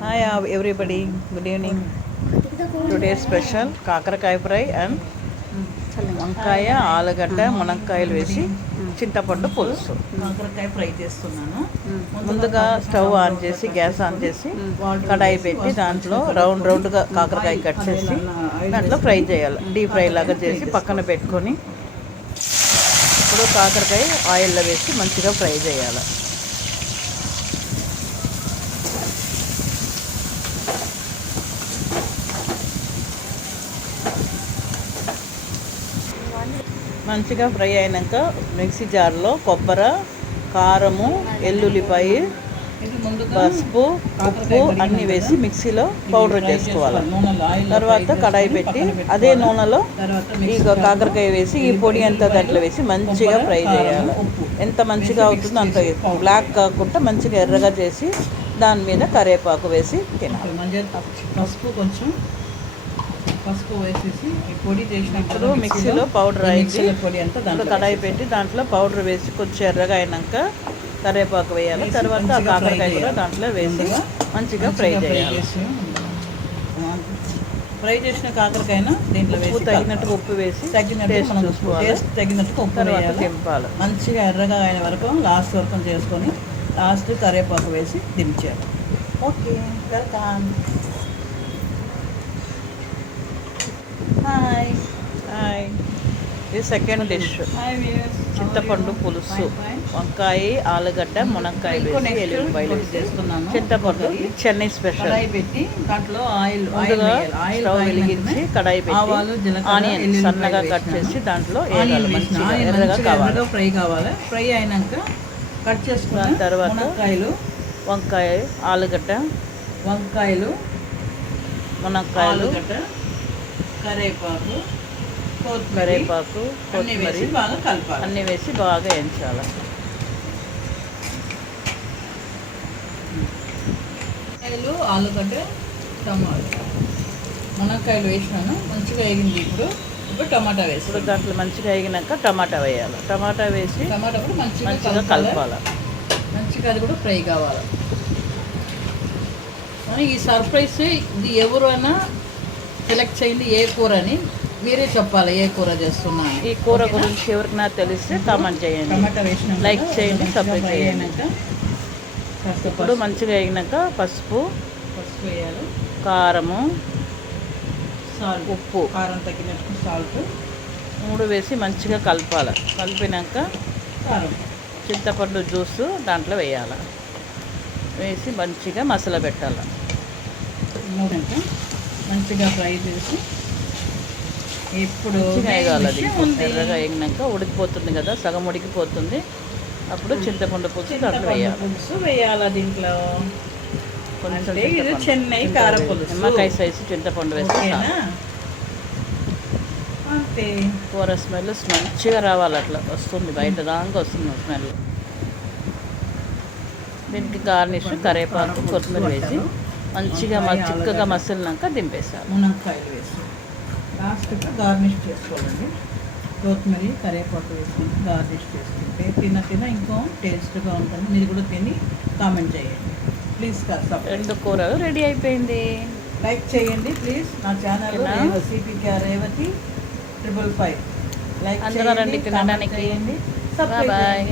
Hi everybody, good evening. Today special కాకరకాయ fry and వంకాయ, ఆలుగడ్డ, మునక్కాయలు వేసి చింతపండు పులుసు. కాకరకాయ ఫ్రై చేస్తున్నాను. ముందుగా స్టవ్ ఆన్ చేసి గ్యాస్ ఆన్ చేసి కడాయి పెట్టి దాంట్లో రౌండ్గా కాకరకాయ కట్ చేసి దాంట్లో ఫ్రై చేయాలి. డీప్ ఫ్రై లాగా చేసి పక్కన పెట్టుకొని ఇప్పుడు కాకరకాయ ఆయిల్లో వేసి మంచిగా ఫ్రై చేయాలి. మంచిగా ఫ్రై అయినాక మిక్సీ జార్లో కొబ్బరి, కారము, ఎల్లుల్లిపాయ, పసుపు, ఉప్పు అన్నీ వేసి మిక్సీలో పౌడర్ చేసుకోవాలి. తర్వాత కడాయి పెట్టి అదే నూనెలో ఈ కాకరకాయ వేసి ఈ పొడి అంతా దాంట్లో వేసి మంచిగా ఫ్రై చేయాలి. ఎంత మంచిగా అవుతుందో అంత బ్లాక్ కాకుండా మంచిగా ఎర్రగా చేసి దాని మీద కరివేపాకు వేసి తినాలి. పసుపు వేసేసి పొడి చేసినప్పుడు మిక్సీలో పౌడర్ అయింది. పొడి అంతా దాంట్లో కడాయి పెట్టి దాంట్లో పౌడర్ వేసి కొంచెం ఎర్రగా అయినాక కరివేపాకు వేయాలి. తర్వాత ఆ కాకరకాయ కూడా దాంట్లో వేసి మంచిగా ఫ్రై చేయాలి. ఫ్రై చేసిన కాకరకాయను దీంట్లో వేసి తగినట్టుగా ఉప్పు వేసి తగినట్టుగా ఉప్పు వేయాలి. దింపాలి. మంచిగా ఎర్రగా అయిన వరకు లాస్ట్ వరకు చేసుకొని లాస్ట్ కరివేపాకు వేసి దించాలి. Okay, welcome. హాయ్. ఇది సెకండ్ డిష్, చింతపండు పులుసు. వంకాయ, ఆలుగడ్డ, మునక్కాయలు వేసి ఎల్లుల్లిపాయలు చేస్తున్నాను. చింతపండు చెన్నై స్పెషల్. పెట్టి దాంట్లో ఆయిల్ ముందుగా స్టవ్ వెలిగించి కడాయి పెట్టి ఆనియన్ సన్నగా కట్ చేసి దాంట్లో ఎర్రగా కావాలి. ఫ్రై కావాలి. ఫ్రై అయినాక కట్ చేసుకున్న తర్వాత వంకాయ, ఆలుగడ్డ, మునక్కాయలు, కరివేపాకు, కొత్తిమీర బాగా కలపాలి. అన్నీ వేసి బాగా వేయించాలి. ఆలుగడ్డ, టమాటా, మునక్కాయలు వేసినాను. మంచిగా వేగింది. ఇప్పుడు టమాటా వేసి దాంట్లో మంచిగా వేగినాక టమాటా వేయాలి. టమాటా వేసి టమాటా కూడా మంచిగా కలపాలి. మంచిగా అది కూడా ఫ్రై కావాలి. ఈ సర్ప్రైజ్ ఇది ఎవరైనా సెలెక్ట్ చేయండి ఏ కూర అని. మీరే చెప్పాలి ఏ కూర చేస్తున్నాను. ఈ కూర గురించి ఎవరికైనా తెలిస్తే కామెంట్ చేయండి, టమాటా వేసిన లైక్ చేయండి, సబ్స్క్రైబ్ చేయండి. ఇప్పుడు మంచిగా వేగినాక పసుపు వేయాలి. కారము, సాల్ట్, ఉప్పు, కారం తగినట్టు సాల్ట్ 3 వేసి మంచిగా కలపాలి. కలిపినాక కారం, చింతపండు జ్యూసు దాంట్లో వేయాలి. వేసి మంచిగా మసాలా పెట్టాలి. మంచిగా ఫ్రై చేసి ఇప్పుడు వేగాలి. ఎర్రగా వేగినాక ఉడికిపోతుంది కదా, సగం ఉడికిపోతుంది. అప్పుడు చింతపండు పులుసు దాంట్లో వేయాలి. దీంట్లో కొంచెం ఇది చెన్నై కారం పులుసు, నిమ్మకాయ సైజు చింతపండు వేస్తే అంతే. కూర స్మెల్ మంచిగా రావాలి. అట్లా వస్తుంది, బయట దాకా వస్తుంది స్మెల్. దీనికి గార్నిష్ కరివేపాకు, కొత్తిమీర వేసి మంచిగా చిక్కగా మసిలినాక దింపేసాను. మునక్కాయలు వేసి లాస్ట్గా గార్నిష్ చేసుకోవాలండి. కొత్తిమీర, కరివేపాకు వేసి గార్నిష్ చేసుకుంటే తిన ఇంకో టేస్ట్గా ఉంటుంది. మీరు కూడా తిని కామెంట్ చేయండి ప్లీజ్. రెండు కూరలు రెడీ అయిపోయింది. లైక్ చేయండి ప్లీజ్. నా ఛానల్ CPK రేవతి 555 లైక్ అందరూ రండి తినడానికి. చేయండి. బాయ్.